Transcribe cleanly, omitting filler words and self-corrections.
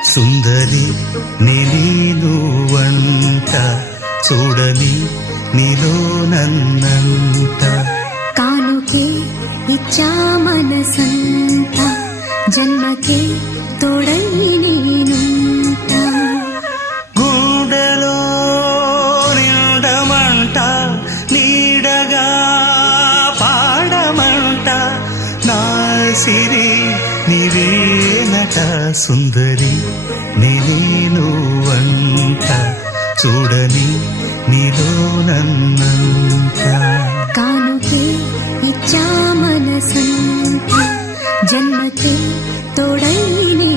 సుందరి నేను వంట చూడని నీలో నన్నంట కానుకే ఇచ్చా మనసంత జన్మకే తోడై నేనుంట గుండెలో నిండమంట నీడగా పాడమంట నా సిరి నీవేనట సుందరి నేను వంట చూడని నీలో నన్నంత కానుకే ఇచ్చా మనసంత జన్మకే తోడై